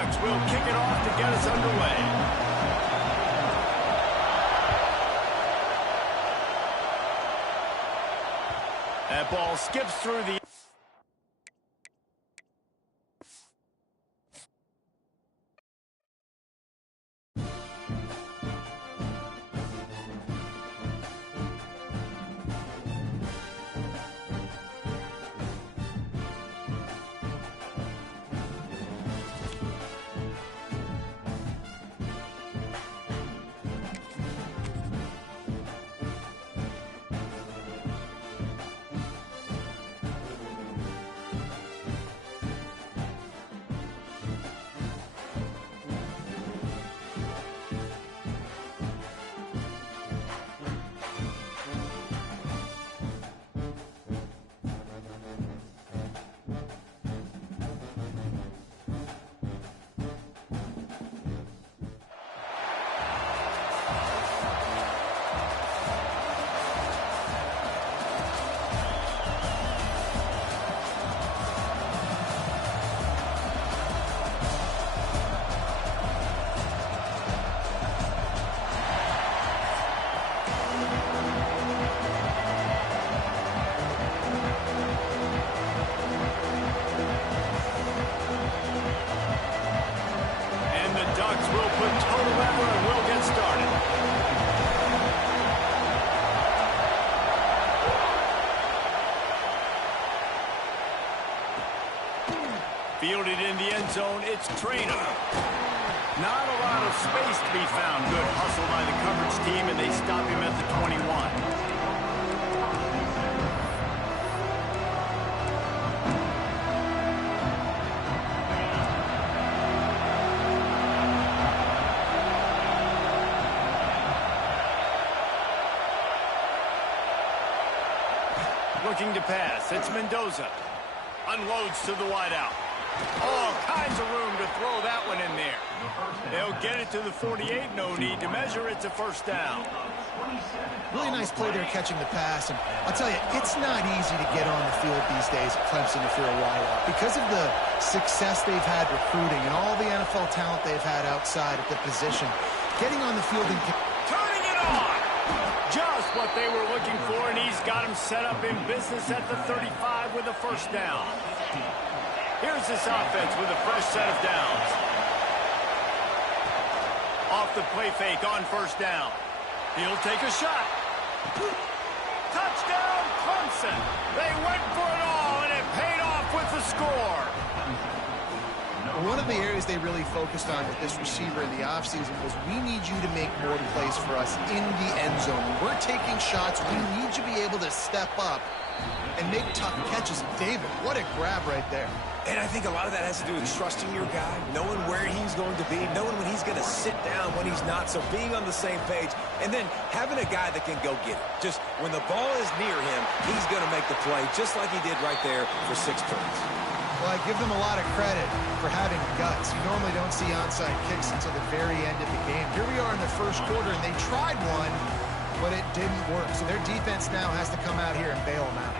Ducks will kick it off to get us underway. That ball skips through the... Fielded in the end zone, it's Traynor. Not a lot of space to be found. Good hustle by the coverage team, and they stop him at the 21. Looking to pass, it's Mendoza. Unloads to the wideout. All kinds of room to throw that one in there. They'll get it to the 48, no need to measure, it's a first down. Really nice play there catching the pass, and I'll tell you, it's not easy to get on the field these days at Clemson if you're a wideout. Because of the success they've had recruiting and all the NFL talent they've had outside at the position, getting on the field and... Turning it on! Just what they were looking for, and he's got him set up in business at the 35 with a first down. Here's this offense with a fresh set of downs. Off the play fake on first down. He'll take a shot. Touchdown, Clemson. They went for it all, and it paid off with the score. One of the areas they really focused on with this receiver in the offseason was we need you to make more plays for us in the end zone. When we're taking shots, we need you to be able to step up and make tough catches. David, what a grab right there. And I think a lot of that has to do with trusting your guy, knowing where he's going to be, knowing when he's going to sit down, when he's not, so being on the same page, and then having a guy that can go get it. Just when the ball is near him, he's going to make the play, just like he did right there for 6 points. Well, I give them a lot of credit for having guts. You normally don't see onside kicks until the very end of the game. Here we are in the first quarter, and they tried one, but it didn't work. So their defense now has to come out here and bail them out.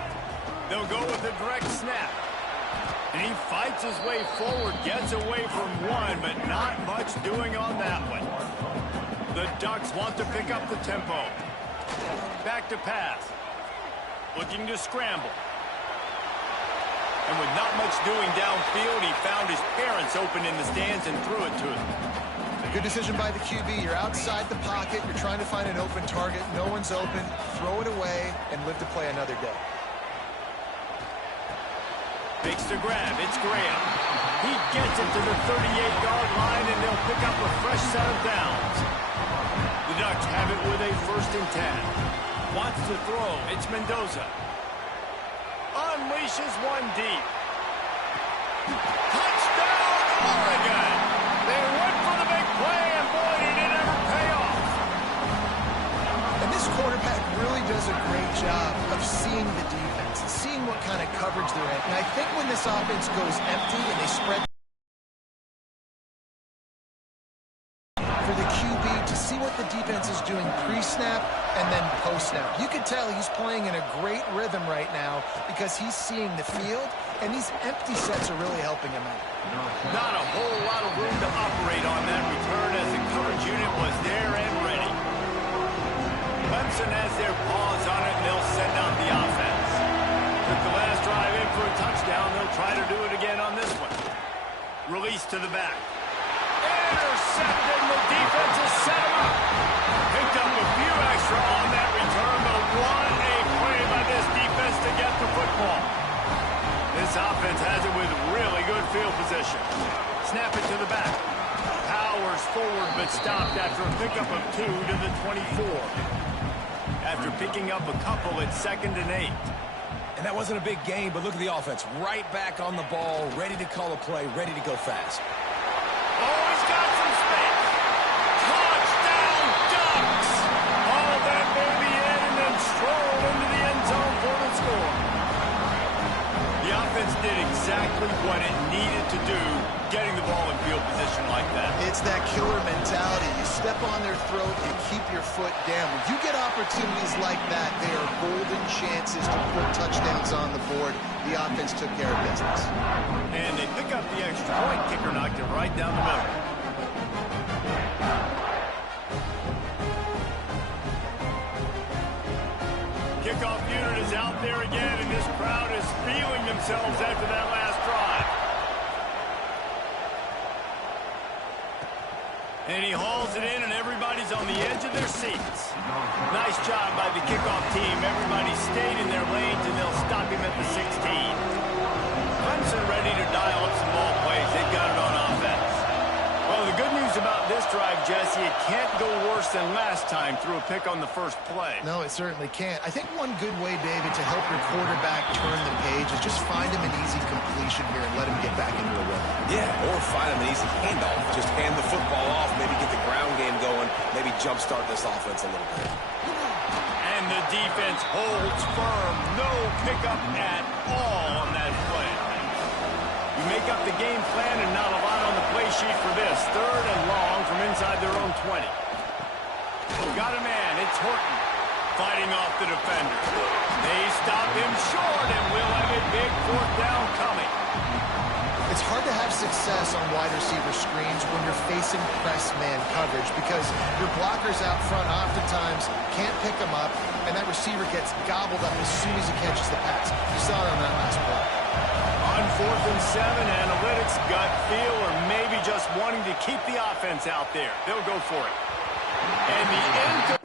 They'll go with a direct snap. And he fights his way forward, gets away from one, but not much doing on that one. The Ducks want to pick up the tempo. Back to pass. Looking to scramble. And with not much doing downfield, he found his parents open in the stands and threw it to him. A good decision by the QB. You're outside the pocket. You're trying to find an open target. No one's open. Throw it away and live to play another day. Makes the grab. It's Graham. He gets it to the 38-yard line, and they'll pick up a fresh set of downs. The Ducks have it with a 1st and 10. Wants to throw. It's Mendoza. Unleashes one deep. Touchdown, Oregon! They went for the big play, and boy, did it ever pay off. And this quarterback really does a great job of seeing the defense, seeing what kind of coverage they're in. And I think when this offense goes empty and they spread for the QB to see what the defense is doing pre-snap and then post-snap. You can tell he's playing in a great rhythm right now because he's seeing the field and these empty sets are really helping him out. Not a whole lot of room to operate on that return as the coverage unit was there and ready. Clemson has their paws on it, and they'll send out the offense. Took the last drive in for a touchdown. They'll try to do it again on this one. Release to the back. Intercepted, and the defense has set him up. Picked up a few extra on that return, but what a play by this defense to get the football. This offense has it with really good field position. Snap it to the back. Powers forward, but stopped after a pickup of 2 to the 24. After picking up a couple, it's 2nd and 8. And that wasn't a big gain, but look at the offense. Right back on the ball, ready to call a play, ready to go fast. Oh, he's got some space. Touchdown, Ducks! All that baby in and then stroll into the end zone for the score. The offense did exactly what it needed to do, getting the ball in field position like that. It's that killer mentality. You step on their throat, you keep your foot down. When you get opportunities like that, they are golden chances to put touchdowns on the board. The offense took care of business. And they pick up the extra point. Kicker knocked it right down the middle. Kickoff unit is out there again, and this crowd is feeling themselves after that last drive. And he hauls it in, and everybody's on the edge of their seats. Nice job by the kickoff team. Everybody stayed in their lanes, and they'll stop him at the 16. Clemson ready to dial up some ball plays. They've got it on offense. Well, the good news about this drive, Jesse, it can't go worse than last time through a pick on the first play. No, it certainly can't. I think one good way, David, to help your quarterback turn the page is just find him an easy completion here and let him get back into a rhythm. Yeah, or find him an easy handoff. Just hand the football off, maybe get the ground game going, maybe jumpstart this offense a little bit. And the defense holds firm. No pickup at all on that play. You make up the game plan and not a lot on the play sheet for this. 3rd and long from inside their own 20. Got a man. It's Horton fighting off the defender. They stop him short, and we'll have a big 4th down coming. It's hard to have success on wide receiver screens when you're facing press man coverage because your blockers out front oftentimes can't pick them up, and that receiver gets gobbled up as soon as he catches the pass. You saw it on that last play. On 4th and 7, analytics, gut feel, or maybe just wanting to keep the offense out there. They'll go for it. And the end.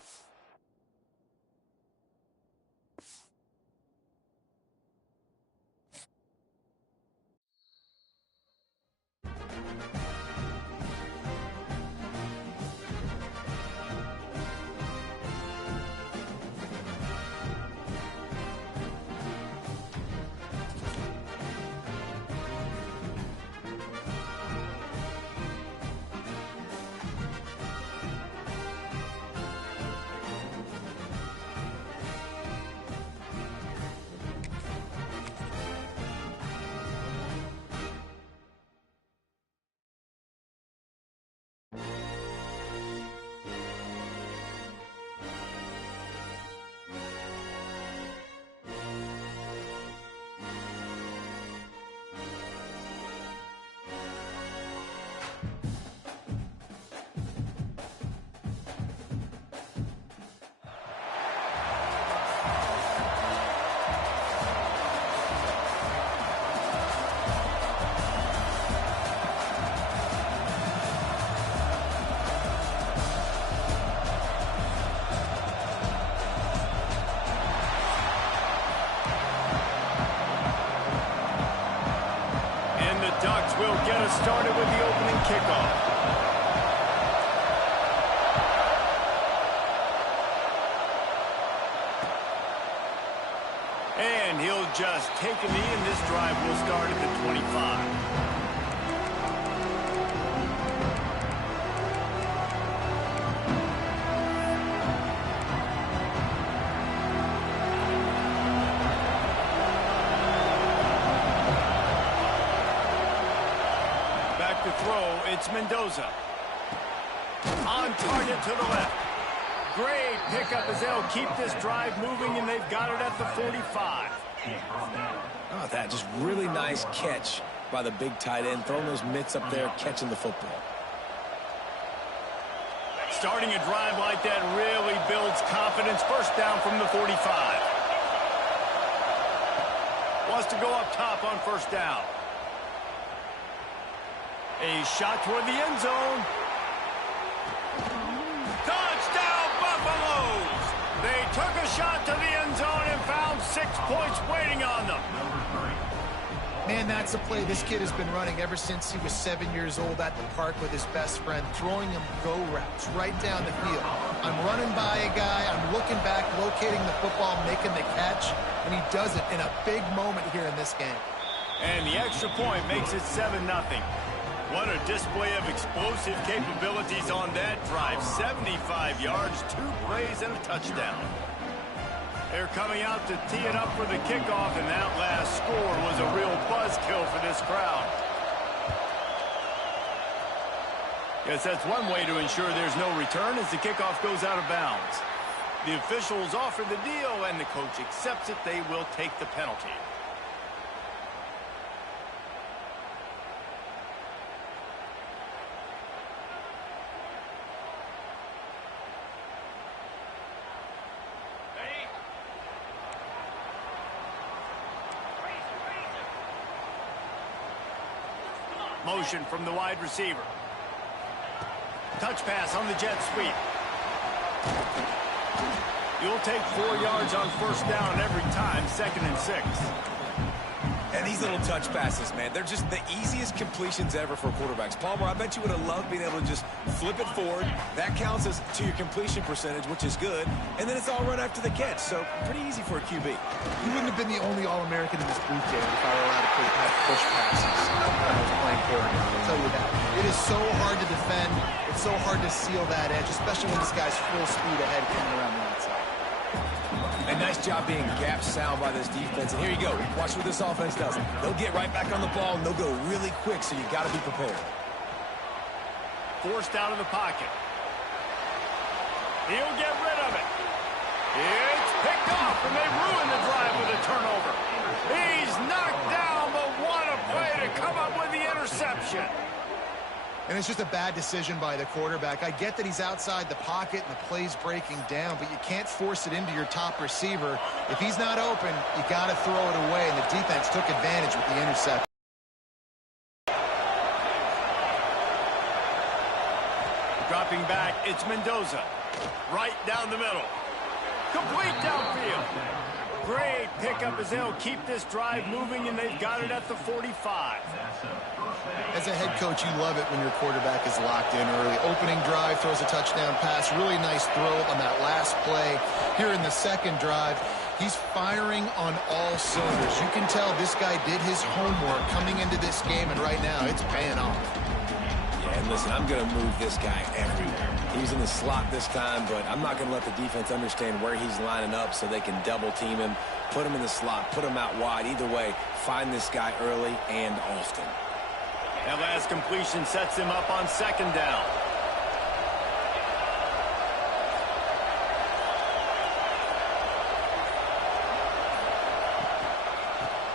Ducks will get us started with the opening kickoff. And he'll just take a knee, and this drive will start at the 25. Throw, it's Mendoza. On target to the left. Great pickup as they'll keep this drive moving, and they've got it at the 45. How about that? Just really nice catch by the big tight end, throwing those mitts up there, catching the football. Starting a drive like that really builds confidence. First down from the 45. Wants to go up top on first down. A shot toward the end zone. Touchdown, Buffaloes! They took a shot to the end zone and found 6 points waiting on them. Man, that's a play this kid has been running ever since he was 7 years old at the park with his best friend, throwing him go routes right down the field. I'm running by a guy, I'm looking back, locating the football, making the catch, and he does it in a big moment here in this game. And the extra point makes it 7-0. What a display of explosive capabilities on that drive. 75 yards, 2 plays, and a touchdown. They're coming out to tee it up for the kickoff, and that last score was a real buzzkill for this crowd. Yes, that's one way to ensure there's no return as the kickoff goes out of bounds. The officials offer the deal, and the coach accepts it. They will take the penalty. Motion from the wide receiver. Touch pass on the jet sweep. You'll take 4 yards on first down every time, 2nd and 6. And these little touch passes, man, they're just the easiest completions ever for quarterbacks. Palmer, I bet you would have loved being able to just flip it forward. That counts as to your completion percentage, which is good. And then it's all run after the catch, so pretty easy for a QB. He wouldn't have been the only All-American in this booth game if I were allowed to have push passes when I was playing quarterback. I'll tell you that. It is so hard to defend. It's so hard to seal that edge, especially when this guy's full speed ahead coming around the outside. And nice job being gap sound by this defense. And here you go. Watch what this offense does. They'll get right back on the ball, and they'll go really quick, so you got to be prepared. Forced out of the pocket. He'll get rid of it. It's picked off, and they ruin the drive with a turnover. He's knocked down, but what a play to come up with the interception. And it's just a bad decision by the quarterback. I get that he's outside the pocket and the play's breaking down, but you can't force it into your top receiver. If he's not open, you got to throw it away, and the defense took advantage with the interception. Dropping back, it's Mendoza. Right down the middle. Complete downfield. Great pickup as they'll keep this drive moving, and they've got it at the 45. As a head coach, you love it when your quarterback is locked in early. Opening drive, throws a touchdown pass. Really nice throw on that last play. Here in the second drive, he's firing on all cylinders. You can tell this guy did his homework coming into this game, and right now it's paying off. Yeah, and listen, I'm going to move this guy everywhere. He's in the slot this time, but I'm not going to let the defense understand where he's lining up so they can double team him, put him in the slot, put him out wide. Either way, find this guy early and often. That last completion sets him up on second down.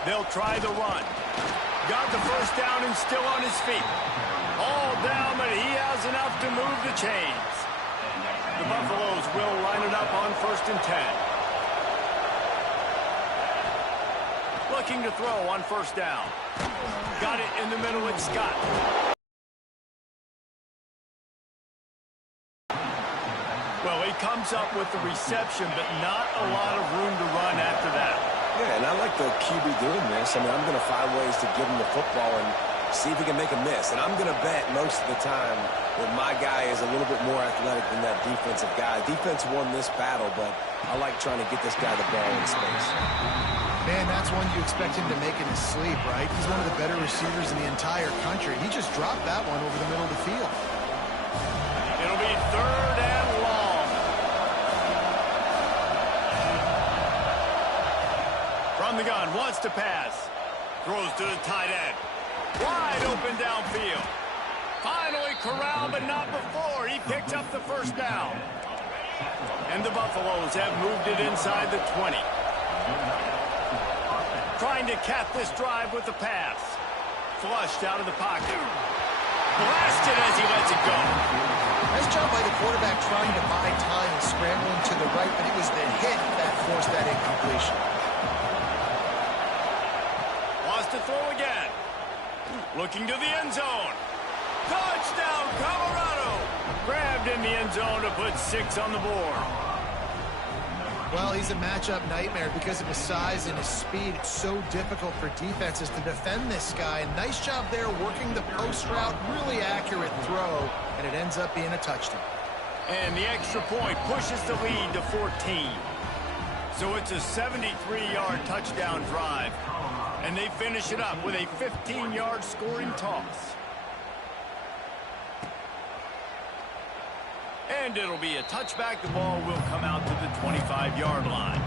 They'll try the run. Got the first down and still on his feet. All down, but he has enough to move the chains. The Buffaloes will line it up on 1st and 10. Looking to throw on first down. Got it in the middle, it's Scott. Well, he comes up with the reception, but not a lot of room to run after that. Yeah, and I like the QB doing this. I mean, I'm going to find ways to give him the football and see if he can make a miss. And I'm going to bet most of the time that my guy is a little bit more athletic than that defensive guy. Defense won this battle, but I like trying to get this guy the ball in space. Man, that's one you expect him to make in his sleep, right? He's one of the better receivers in the entire country. He just dropped that one over the middle of the field. It'll be 3rd and long. From the gun, wants to pass. Throws to the tight end. Wide open downfield. Finally corralled, but not before. He picks up the first down. And the Buffaloes have moved it inside the 20. trying to cap this drive with the pass. Flushed out of the pocket. Blasted as he lets it go. Nice job by the quarterback trying to buy time and scrambling to the right, but it was the hit that forced that incompletion. Wants to throw again. Looking to the end zone. Touchdown, Colorado! Grabbed in the end zone to put 6 on the board. Well, he's a matchup nightmare because of his size and his speed. It's so difficult for defenses to defend this guy. Nice job there working the post route. Really accurate throw, and it ends up being a touchdown. And the extra point pushes the lead to 14. So it's a 73-yard touchdown drive. And they finish it up with a 15-yard scoring toss. And it'll be a touchback. The ball will come out to the 25-yard line.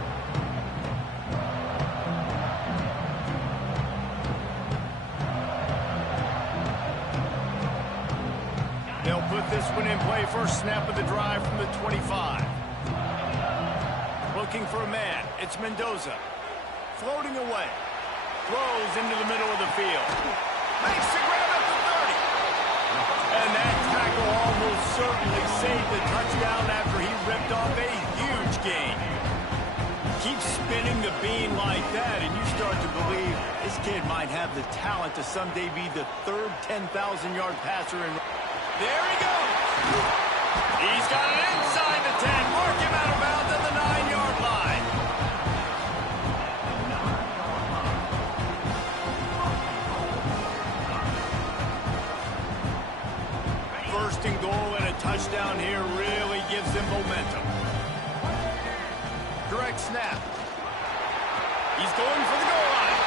They'll put this one in play. First snap of the drive from the 25. Looking for a man. It's Mendoza. Floating away. Throws into the middle of the field. Makes the grab at the 30. And that tackle almost certainly saved the touchdown after he ripped off a huge gain. Keep spinning the bean like that, and you start to believe this kid might have the talent to someday be the third 10,000-yard passer. There he goes. He's got it inside the 10. Mark him out of bounds at the 9-yard line. First and goal and a touchdown here really gives him momentum. Direct snap. He's going for the goal line.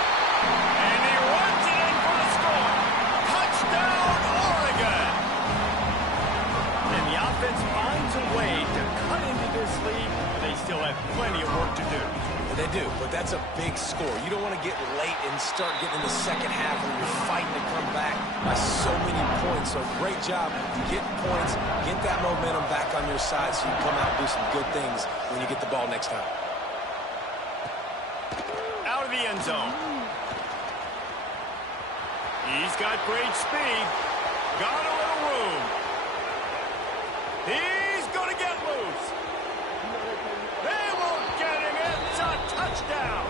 And he runs it in for the score. Touchdown, Oregon. And the offense finds a way to cut into this lead. They still have plenty of work to do. They do, but that's a big score. You don't want to get late and start getting in the second half when you're fighting to come back by so many points. So great job. Get points, get that momentum back on your side so you can come out and do some good things when you get the ball next time. Out of the end zone. He's got great speed. Got a little room. He's going to get loose. They won't get him. It's a touchdown.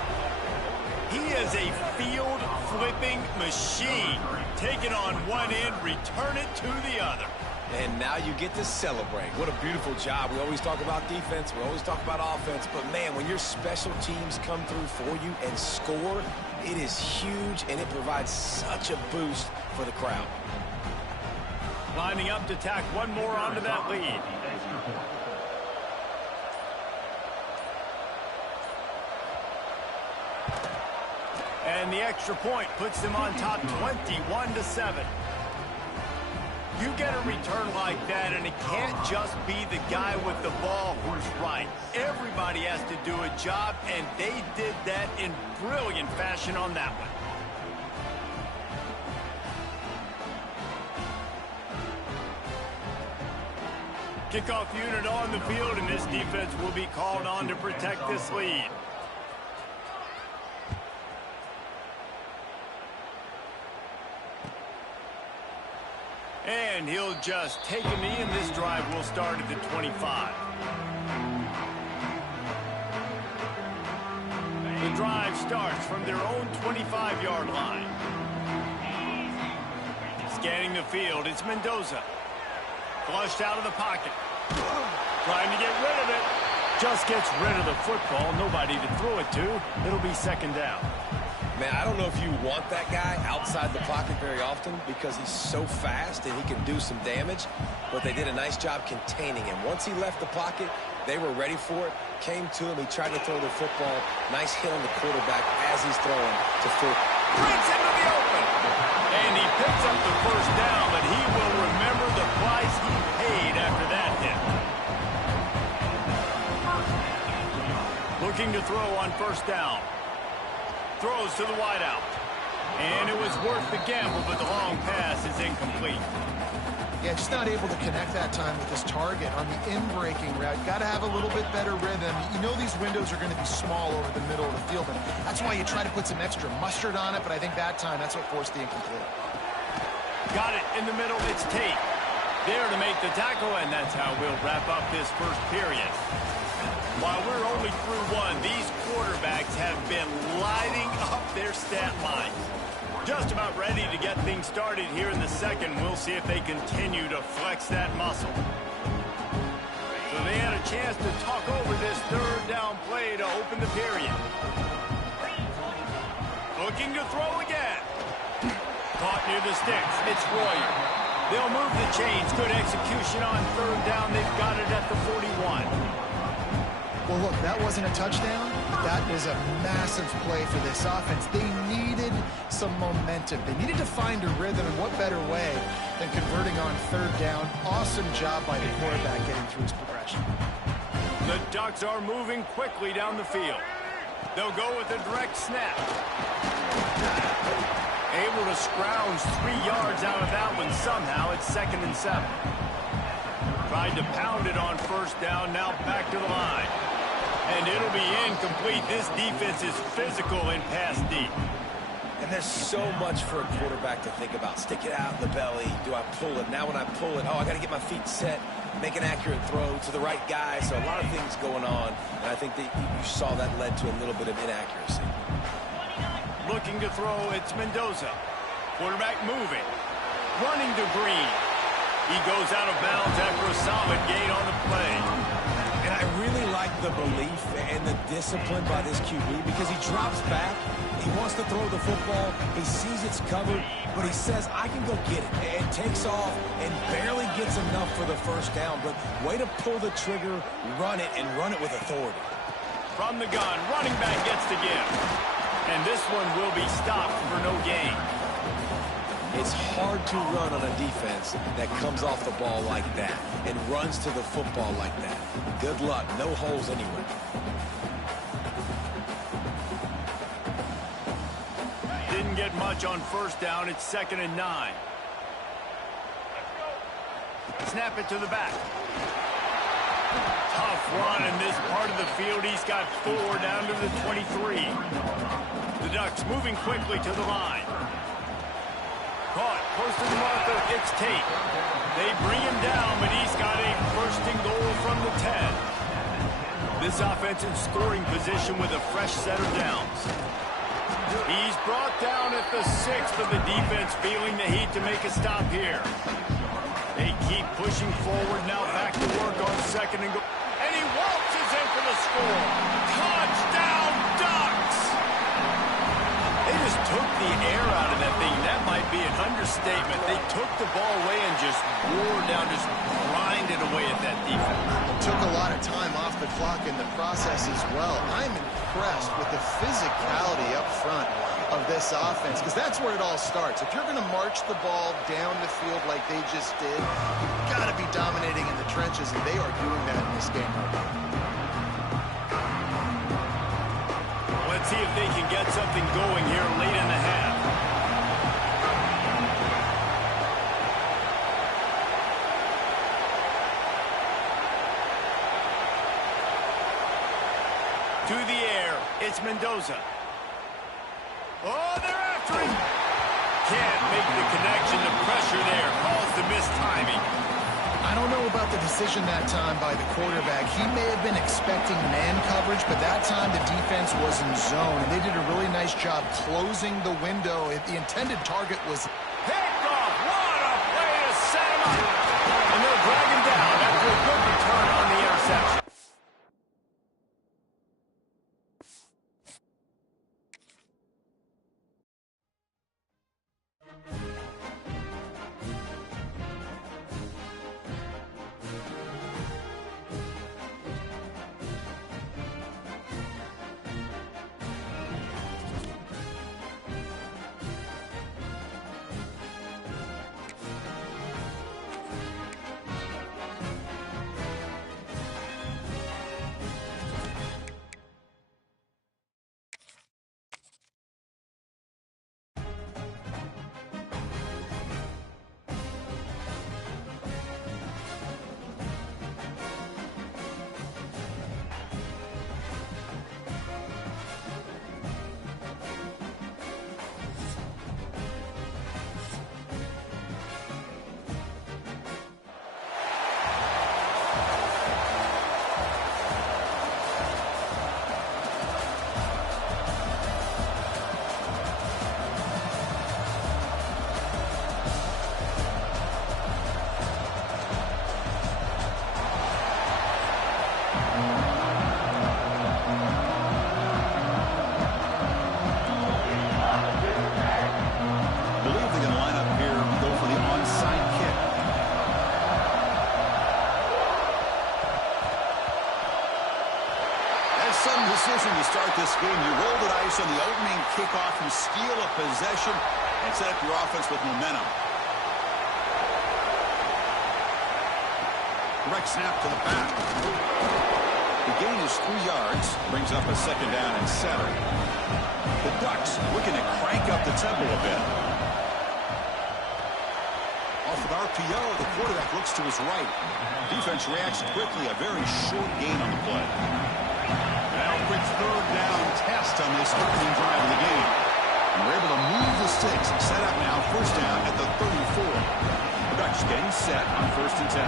He is a field-flipping machine. Take it on one end, return it to the other. And now you get to celebrate. What a beautiful job. We always talk about defense. We always talk about offense. But, man, when your special teams come through for you and score, it is huge, and it provides such a boost for the crowd. Lining up to tack one more onto that lead. And the extra point puts them on top 21-7. You get a return like that, and it can't just be the guy with the ball who's right. Everybody has to do a job, and they did that in brilliant fashion on that one. Kickoff unit on the field, and this defense will be called on to protect this lead. And he'll just take a knee, and this drive will start at the 25. The drive starts from their own 25-yard line. Scanning the field, it's Mendoza. Flushed out of the pocket. Trying to get rid of it. Just gets rid of the football. Nobody to throw it to. It'll be second down. Man, I don't know if you want that guy outside the pocket very often because he's so fast and he can do some damage, but they did a nice job containing him. Once he left the pocket, they were ready for it, came to him, he tried to throw the football. Nice hit on the quarterback as he's throwing to full. Breaks into the open. And he picks up the first down, but he will remember the price he paid after that hit. Looking to throw on first down. Throws to the wideout. And it was worth the gamble, but the long pass is incomplete. Yeah, just not able to connect that time with his target on the in-breaking route. Got to have a little bit better rhythm. You know these windows are going to be small over the middle of the field, and that's why you try to put some extra mustard on it, but I think that time that's what forced the incomplete. Got it in the middle. It's Tate there to make the tackle, and that's how we'll wrap up this first period. While we're only through one, these quarterbacks have been lighting up their stat lines. Just about ready to get things started here in the second. We'll see if they continue to flex that muscle. So they had a chance to talk over this third down play to open the period. Looking to throw again. Caught near the sticks. It's Royer. They'll move the chains. Good execution on third down. They've got it at the 41. Well, look, that wasn't a touchdown. That is a massive play for this offense. They needed some momentum. They needed to find a rhythm, and what better way than converting on third down. Awesome job by the quarterback getting through his progression. The Ducks are moving quickly down the field. They'll go with a direct snap. Able to scrounge 3 yards out of that one somehow. It's 2nd and 7. Tried to pound it on first down, now back to the line. And it'll be incomplete. This defense is physical in pass deep. And there's so much for a quarterback to think about. Stick it out in the belly. Do I pull it? Now when I pull it, I got to get my feet set, make an accurate throw to the right guy. So a lot of things going on. And I think that you saw that led to a little bit of inaccuracy. Looking to throw, it's Mendoza. Quarterback moving. Running to Green. He goes out of bounds after a solid gain on the play. And I really like the belief and the discipline by this QB because he drops back. He wants to throw the football. He sees it's covered, but he says, I can go get it. And takes off and barely gets enough for the first down. But way to pull the trigger, run it, and run it with authority. From the gun, running back gets the give. And this one will be stopped for no gain. It's hard to run on a defense that comes off the ball like that and runs to the football like that. Good luck. No holes anywhere. Didn't get much on first down. It's 2nd and 9. Snap it to the back. Tough run in this part of the field. He's got 4 down to the 23. The Ducks moving quickly to the line. Caught, close to the marker, it's Tate. They bring him down, but he's got a 1st and goal from the 10. This offense in scoring position with a fresh set of downs. He's brought down at the 6th, but the defense feeling the heat to make a stop here. They keep pushing forward, now back to work on 2nd and goal. And he waltzes in for the score. Touchdown, Ducks! They just took the air out of that thing. That might be an understatement. They took the ball away and just wore down, just grinded away at that defense. Took a lot of time off the clock in the process as well. I'm impressed with the physicality up front of this offense, because that's where it all starts. If you're going to march the ball down the field like they just did, you've got to be dominating in the trenches, and they are doing that in this game right now. Let's see if they can get something going here late in the half. To the air, it's Mendoza. Oh, they're after him. Can't make the connection. The pressure there caused the missed timing. I don't know about the decision that time by the quarterback. He may have been expecting man coverage, but that time the defense was in zone, and they did a really nice job closing the window. The intended target was... Picked off. What a play to set him up. And they'll drag him down after a good return on the interception. decision to start this game. You roll the dice on the opening kickoff. You steal a possession and set up your offense with momentum. Direct snap to the back. The gain is 3 yards. Brings up a 2nd down and 7. The Ducks looking to crank up the tempo a bit. Off of RPO, the quarterback looks to his right. Defense reacts quickly. A very short gain on the play. Now a quick 3rd down test on this opening drive of the game. And we're able to move the sticks and set up now 1st down at the 34. The Ducks getting set on 1st and 10.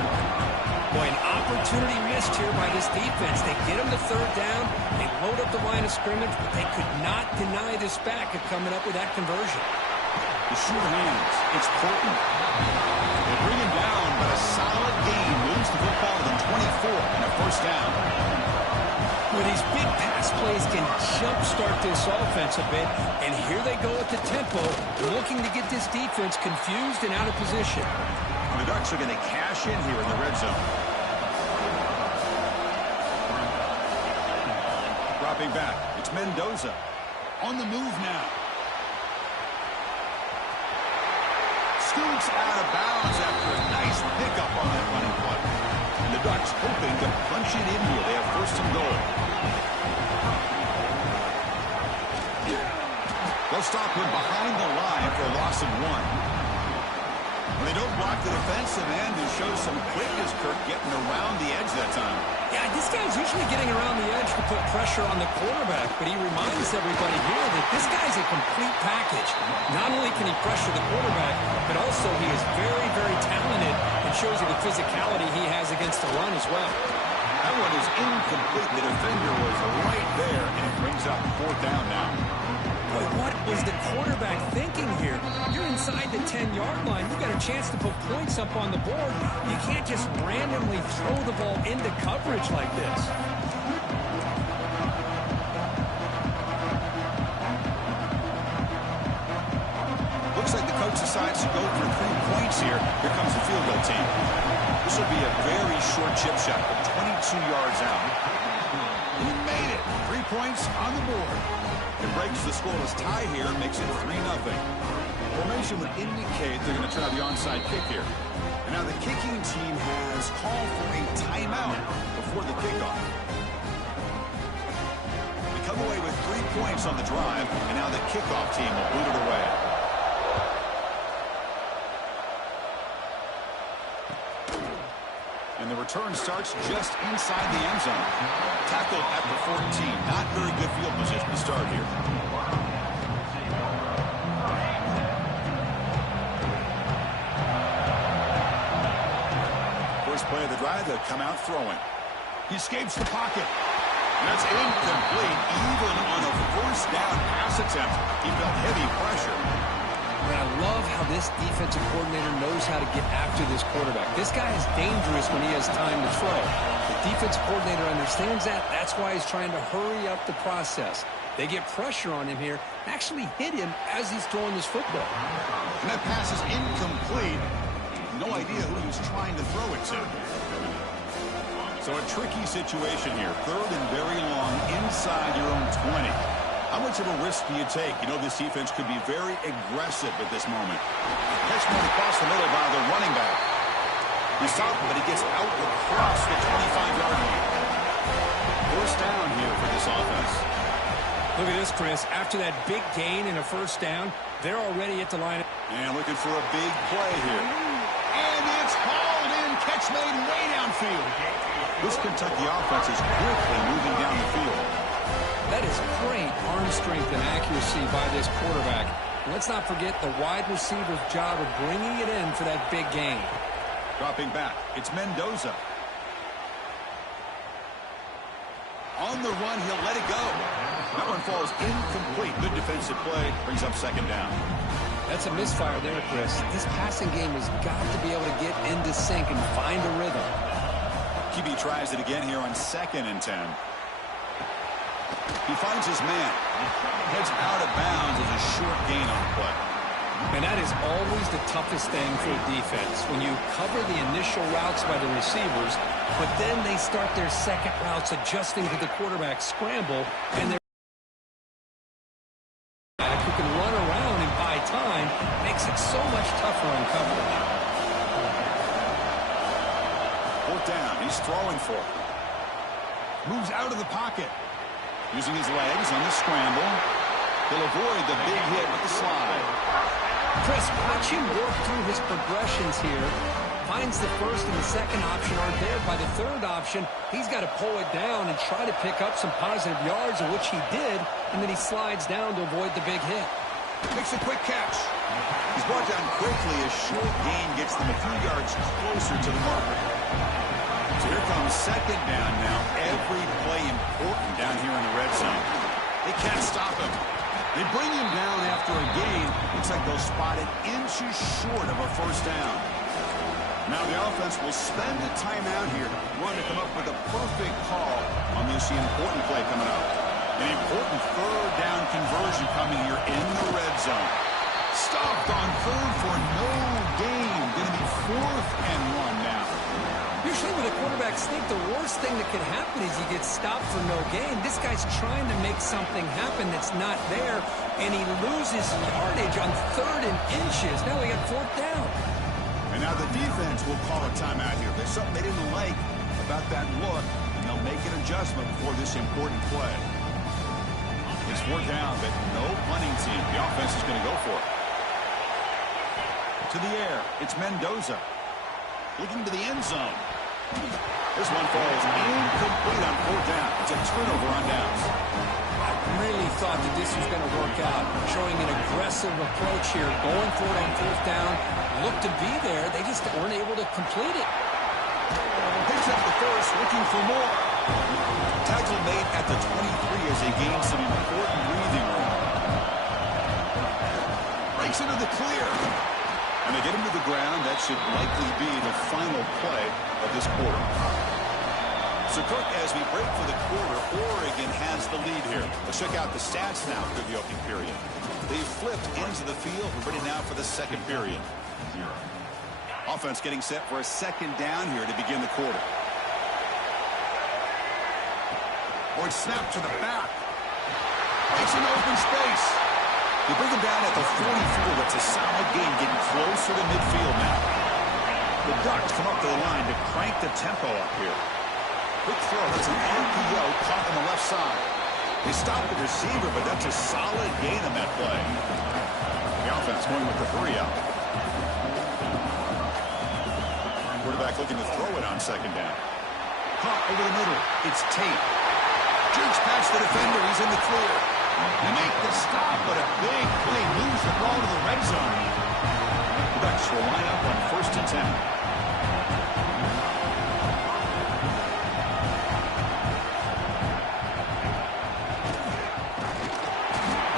Boy, an opportunity missed here by this defense. They get him the 3rd down. They load up the line of scrimmage, but they could not deny this back of coming up with that conversion. The sure hands. It's Portland. They bring him down, but a solid gain moves the football to the 24 and a 1st down. Well, these big pass plays can jumpstart this offense a bit, and here they go at the tempo, looking to get this defense confused and out of position. The Ducks are going to cash in here in the red zone. Dropping back. It's Mendoza. On the move now. Scoots out of bounds after a nice pickup on that running play. And the Ducks hoping to punch it in here. They have 1st and goal. They'll stop him behind the line for a loss of 1. When they don't block the defensive end, who shows some quickness, Kirk, getting around the edge that time. Yeah, this guy's usually getting around the edge to put pressure on the quarterback, but he reminds everybody here that this guy's a complete package. Not only can he pressure the quarterback, but also he is very, very talented and shows you the physicality he has against the run as well. That one is incomplete. The defender was right there, and it brings up 4th down now. Boy, what was the quarterback thinking here? You're inside the 10-yard line. You got a chance to put points up on the board. You can't just randomly throw the ball into coverage like this. Looks like the coach decides to go for 3 points here. Here comes the field goal team. This will be a very short chip shot, but 22 yards out. He made it. 3 points on the board. It breaks the scoreless tie here and makes it 3-0. Formation would indicate they're going to try the onside kick here. And now the kicking team has called for a timeout before the kickoff. They come away with 3 points on the drive, and now the kickoff team will boot it away. And the return starts just inside the end zone. Tackled at the 14. Not very good field position to start here. First play of the drive, they'll come out throwing. He escapes the pocket. And that's incomplete. Even on a 1st down pass attempt, he felt heavy pressure. And I love how this defensive coordinator knows how to get after this quarterback. This guy is dangerous when he has time to throw. The defensive coordinator understands that. That's why he's trying to hurry up the process. They get pressure on him here, actually hit him as he's throwing this football. And that pass is incomplete. No idea who he was trying to throw it to. So a tricky situation here. 3rd and very long inside your own 20. How much of a risk do you take? You know this defense could be very aggressive at this moment. Catch one across the middle by the running back. He stopped him, but he gets out across the 25-yard line. 1st down here for this offense. Look at this, Chris. After that big gain and a 1st down, they're already at the line. And looking for a big play here. And it's hauled in. Catch made way downfield. This Kentucky offense is quickly moving down the field. That is great arm strength and accuracy by this quarterback. And let's not forget the wide receiver's job of bringing it in for that big gain. Dropping back, it's Mendoza. On the run, he'll let it go. That one falls incomplete. Good defensive play, brings up 2nd down. That's a misfire there, Chris. This passing game has got to be able to get into sync and find a rhythm. QB tries it again here on 2nd and 10. He finds his man. Heads out of bounds as a short gain on the play. And that is always the toughest thing for a defense, when you cover the initial routes by the receivers, but then they start their second routes adjusting to the quarterback scramble, and they're who can run around and buy time makes it so much tougher on coverage. Fourth down, he's throwing for it. Moves out of the pocket. Using his legs on the scramble. He'll avoid the big hit with the slide. Chris, watch him work through his progressions here. Finds the first and the second option aren't there. By the third option, he's got to pull it down and try to pick up some positive yards, of which he did, and then he slides down to avoid the big hit. Makes a quick catch. He's brought down quickly. A short gain gets them a few yards closer to the marker. So here comes second down now. Every play important down here in the red zone. They can't stop him. They bring him down after a gain. Looks like they'll spot it inches short of a first down. Now the offense will spend a timeout here, wanting to come up with a perfect call on this important play coming up. An important third down conversion coming here in the red zone. Stopped on third for no gain. Going to be 4th and 1 now. Usually with a quarterback sneak, the worst thing that could happen is you get stopped for no gain. This guy's trying to make something happen that's not there, and he loses yardage on 3rd and inches. Now we got 4th down. And now the defense will call a timeout here. There's something they didn't like about that look, and they'll make an adjustment before this important play. It's 4th down, but no punting team. The offense is going to go for it. To the air, it's Mendoza. Looking to the end zone. This one falls incomplete on 4th down. It's a turnover on downs. I really thought that this was going to work out, showing an aggressive approach here, going for it on 4th down. Looked to be there. They just weren't able to complete it. Picks up the first, looking for more. Tackle made at the 23 as they gain some important breathing room. Breaks into the clear. And they get him to the ground. That should likely be the final play of this quarter. So, Kirk, as we break for the quarter, Oregon has the lead here. Let's check out the stats now through the opening period. They've flipped into the field. We're ready now for the second period. Offense getting set for a second down here to begin the quarter. Or it's snapped to the back. Makes an open space. They bring him down at the 44. That's a solid gain, getting closer to midfield now. The Ducks come up to the line to crank the tempo up here. Quick throw. That's an RPO caught on the left side. They stop the receiver, but that's a solid gain on that play. The offense going with the 3-out. Quarterback looking to throw it on second down. Caught over the middle. It's Tate. Jerks past the defender. He's in the clear. They make the stop, but a big play moves the ball to the red zone. The Ducks will line up on 1st and 10.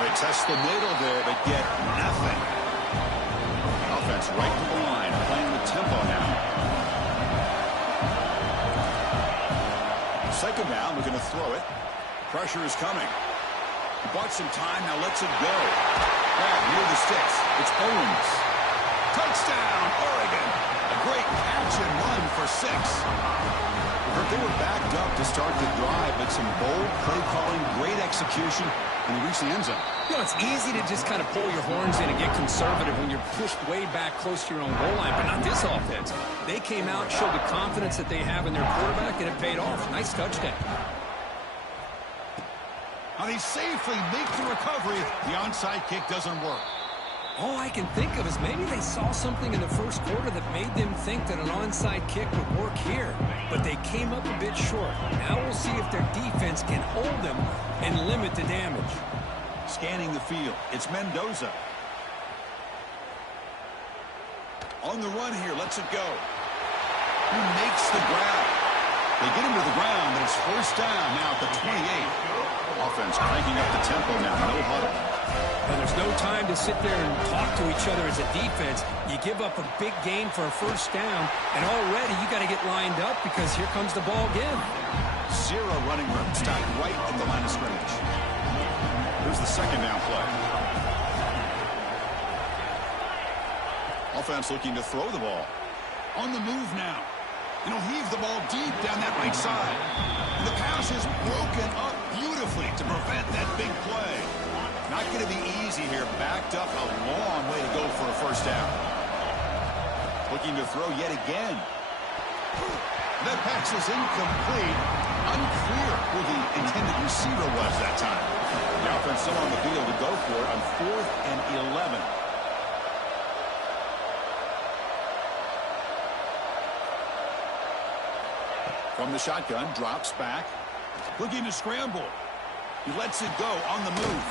They test the middle there, but get nothing. Offense right to the line, playing with tempo now. Second down, looking to throw it. Pressure is coming. He bought some time, now lets it go. Grab near the sticks. It's Owens. Touchdown, Oregon. A great catch and run for 6. They were backed up to start the drive, but some bold play calling, great execution, and they reached the end zone. You know, it's easy to just kind of pull your horns in and get conservative when you're pushed way back close to your own goal line, but not this offense. They came out, showed the confidence that they have in their quarterback, and it paid off. Nice touchdown. Now they safely make the recovery. The onside kick doesn't work. All I can think of is maybe they saw something in the first quarter that made them think that an onside kick would work here. But they came up a bit short. Now we'll see if their defense can hold them and limit the damage. Scanning the field, it's Mendoza. On the run here, lets it go. He makes the grab. They get him to the ground, but it's 1st down now at the 28. Offense cranking up the tempo now, no huddle. Now, there's no time to sit there and talk to each other as a defense. You give up a big gain for a 1st down, and already you got to get lined up because here comes the ball again. 0 running room, stopped right at the line of scrimmage. Here's the second down play. Offense looking to throw the ball. On the move now. And he'll heave the ball deep down that right side. And the pass is broken up beautifully to prevent that big play. Not going to be easy here. Backed up a long way to go for a first down. Looking to throw yet again. That pass is incomplete. Unclear who the intended receiver was that time. The offense still on the field to go for it on 4th and 11. From the shotgun, drops back. Looking to scramble. He lets it go on the move.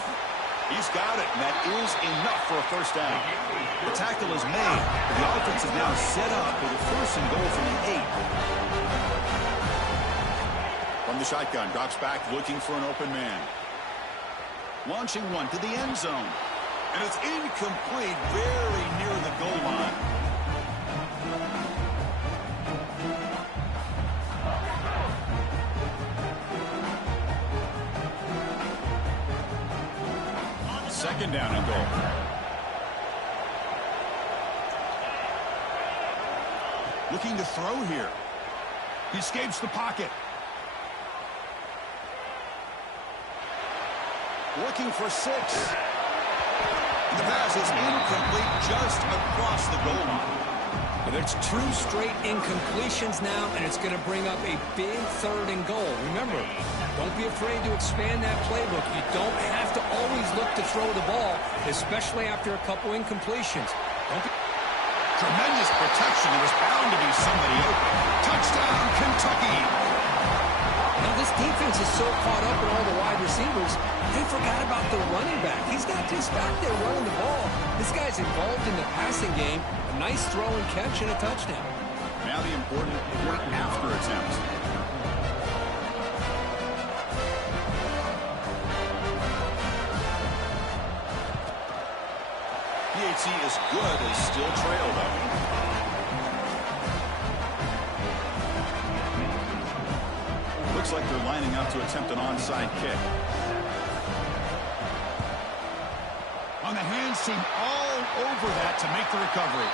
He's got it, and that is enough for a first down. The tackle is made. The offense is now set up with a 1st and goal from the 8. From the shotgun, drops back, looking for an open man. Launching one to the end zone. And it's incomplete, very near the goal line. Second down and goal. Looking to throw here. He escapes the pocket. Looking for 6. The pass is incomplete just across the goal line. But it's 2 straight incompletions now, and it's going to bring up a big 3rd and goal. Remember, don't be afraid to expand that playbook. You don't have to always look to throw the ball, especially after a couple incompletions. Tremendous protection. There was bound to be somebody open. Touchdown, Kentucky. Now, this defense is so caught up in all the wide receivers, they forgot about the running back. He's not just back there running the ball. This guy's involved in the passing game. A nice throw and catch and a touchdown. Now the important point after attempt. PAT is good as still trailed though. Looks like they're lining up to attempt an onside kick. On the hands team all over that to make the recovery.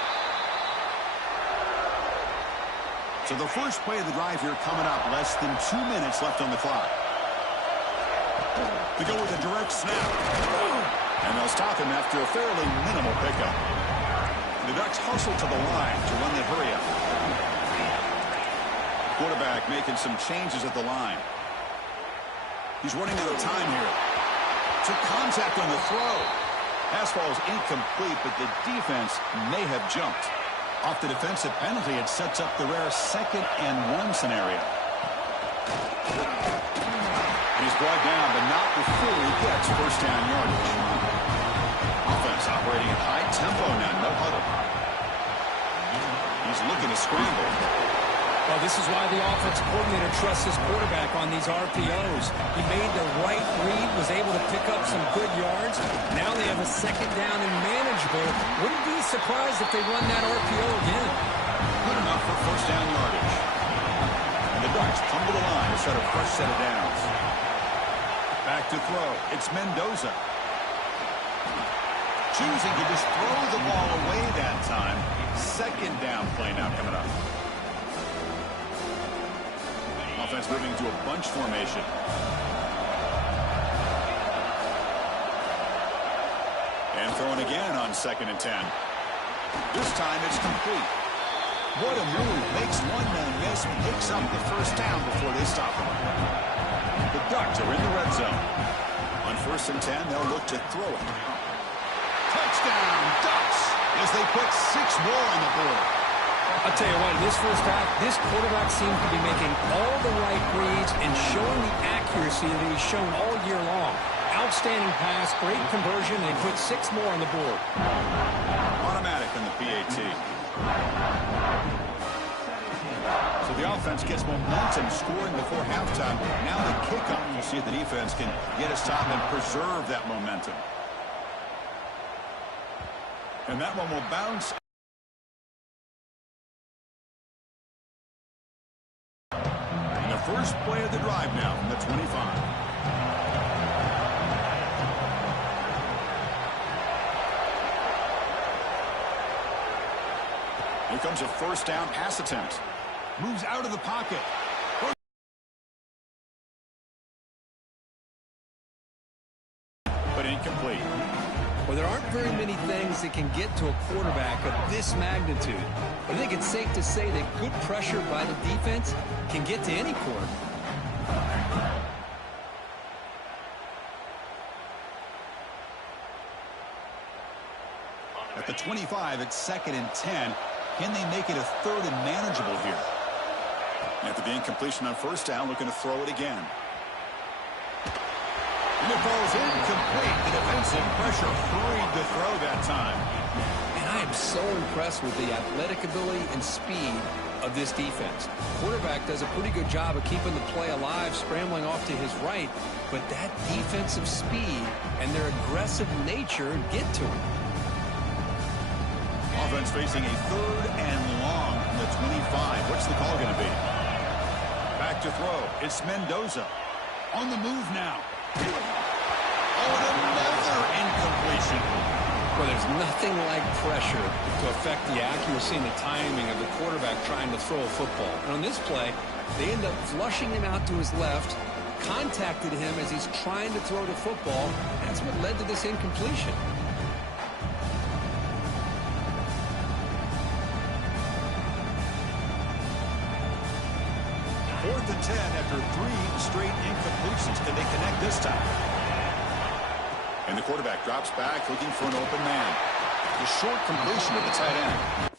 So the first play of the drive here coming up. Less than 2 minutes left on the clock. To go with a direct snap. And they'll stop him after a fairly minimal pickup. The Ducks hustle to the line to run that hurry up. Quarterback making some changes at the line. He's running out of time here. Took contact on the throw. Pass ball is incomplete, but the defense may have jumped. Off the defensive penalty, it sets up the rare 2nd and 1 scenario. And he's brought down, but not before he gets first down yardage. Offense operating at high tempo now, no huddle. He's looking to scramble. Well, this is why the offense coordinator trusts his quarterback on these RPOs. He made the right read, was able to pick up some good yards. Now they have a 2nd down and manageable. Wouldn't be surprised if they run that RPO again. Good enough for first down yardage. And the Ducks come to the line to set a fresh set of downs. Back to throw. It's Mendoza. Choosing to just throw the ball away that time. 2nd down play now coming up. Offense moving to a bunch formation. And throwing again on 2nd and 10. This time it's complete. What a move. Makes one man miss and picks up the first down before they stop him. The Ducks are in the red zone. On 1st and 10, they'll look to throw it. Touchdown, Ducks, as they put 6 more on the board. I'll tell you what, in this first half, this quarterback seems to be making all the right reads and showing the accuracy that he's shown all year long. Outstanding pass, great conversion, and put 6 more on the board. Automatic on the PAT. So the offense gets momentum scoring before halftime. Now the kickoff. We'll see if the defense can get a stop and preserve that momentum. And that one will bounce. And the first play of the drive now from the 25. Here comes a first down pass attempt. Moves out of the pocket. But incomplete. Well, there aren't very many things that can get to a quarterback of this magnitude. But I think it's safe to say that good pressure by the defense can get to any quarterback. At the 25, it's 2nd and 10. Can they make it a 3rd and manageable here? After the incompletion on first down, looking to throw it again. And the ball's incomplete. The defensive pressure hurried to throw that time. And I am so impressed with the athletic ability and speed of this defense. Quarterback does a pretty good job of keeping the play alive, scrambling off to his right, but that defensive speed and their aggressive nature get to him. Offense facing a 3rd and long from the 25. What's the call going to be? Back to throw. It's Mendoza. On the move now. Oh, and another incompletion. Well, there's nothing like pressure to affect the accuracy and the timing of the quarterback trying to throw a football. And on this play, they end up flushing him out to his left, contacted him as he's trying to throw the football. That's what led to this incompletion. Fourth and 10 after 3 straight incompletions. Can they connect this time? And the quarterback drops back looking for an open man. The short completion of the tight end.